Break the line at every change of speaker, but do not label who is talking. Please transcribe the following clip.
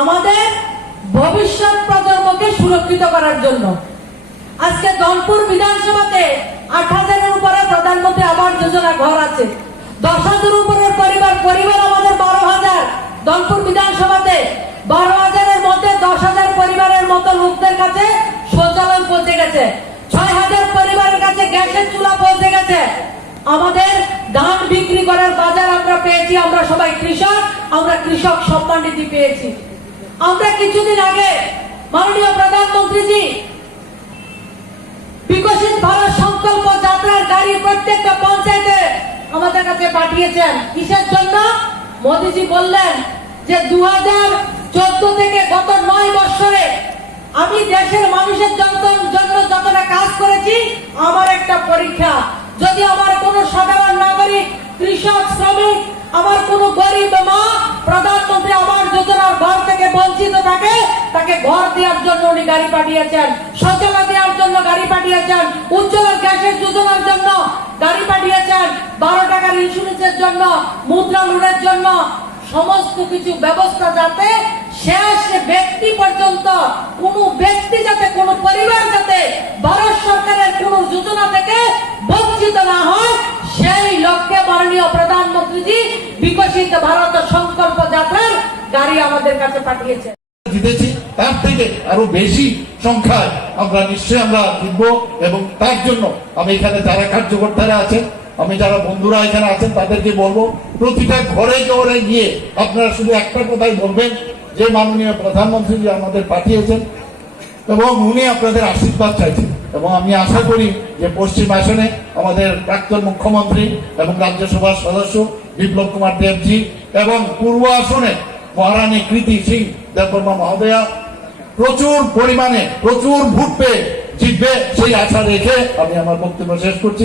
আমাদের ভবিষ্যৎ প্রজন্মকে সুরক্ষিত করার জন্য। আজকে দলপুর বিধানসভাতে আট হাজারের উপরে প্রধানমন্ত্রী আবাস যোজনা ঘর আছে। দশ হাজার উপরের পরিবার পরিবার আমাদের বারো হাজার। দলপুর বিধানসভাতে বারো হাজারের মধ্যে দশ হাজার পরিবারের মতো লোকদের কাছে শৌচালয় পৌঁছে গেছে। ছয় হাজার পরিবারের কাছে গ্যাসের চুলা পৌঁছে গেছে। আমাদের ধান বিক্রি করার বাজার আমরা পেয়েছি, আমরা সবাই কৃষক, আমরা কৃষক সম্মান নীতি পেয়েছি। আমরা কিছুদিন আগে মাননীয় প্রধানমন্ত্রীজি বিকশিত ভারত সংকল্প যাত্রার গাড়ি প্রত্যেকটা পঞ্চায়েতে আমাদের কাছে পাঠিয়েছেন। কিসের জন্য? মোদিজি বললেন যে দু থেকে গত নয় বছরে আমি দেশের মানুষের জন্য যতটা কাজ করেছি, আমার একটা পরীক্ষা। যদি আমার কোনো সাধারণ নাগরিক, কৃষক, শ্রমিক, আমার কোনো গরিব মা প্রধানমন্ত্রী আমার যোজনার ঘর থেকে বঞ্চিত থাকে তাকে ঘর দেওয়ার জন্য গাড়ি পাঠিয়েছেন। শৌচালয় দেওয়ার জন্য গাড়ি পাঠিয়েছেন। উজ্জ্বলা গ্যাসের যোজনার জন্য গাড়ি পাঠিয়েছেন। বারো টাকার ইন্স্যুরেন্সের জন্য, মুদ্রা লোনের জন্য। সমস্ত কিছু ব্যবস্থা যাতে শেষ ব্যক্তি পর্যন্ত, কোন ব্যক্তি যাতে, কোন পরিবার যাতে ভারত সরকারের কোন যোজনা থেকে বঞ্চিত না হয়, সেই লক্ষ্যে মাননীয় প্রধানমন্ত্রীজি বিকশিত ভারত সংকল্প যাত্রার গাড়ি আমাদের কাছে পাঠিয়েছেন।
জিতেছি, তার থেকে আরও বেশি সংখ্যায় আমরা নিশ্চয়ই আমরা জিতবো এবং তার জন্য আমি এখানে যারা কার্যকর্তারা আছেন, আমি যারা বন্ধুরা এখানে আছেন, তাদেরকে বলব, প্রতিটা ঘরে ঘরে গিয়ে আপনারা শুধু একটা কথাই বলবেন, যে মাননীয় প্রধানমন্ত্রী যে আমাদের পাঠিয়েছেন এবং উনি আপনাদের আশীর্বাদ চাইছেন। এবং আমি আশা করি যে পশ্চিম আসনে আমাদের প্রাক্তন মুখ্যমন্ত্রী এবং রাজ্যসভার সদস্য বিপ্লব কুমার দেবজি এবং পূর্ব আসনে মহারানী কৃতি সিং দেববর্মা মহোদয়া প্রচুর পরিমাণে, প্রচুর ভোট পেয়ে জিতবে সেই আশা রেখে আমি আমার বক্তব্য শেষ করছি।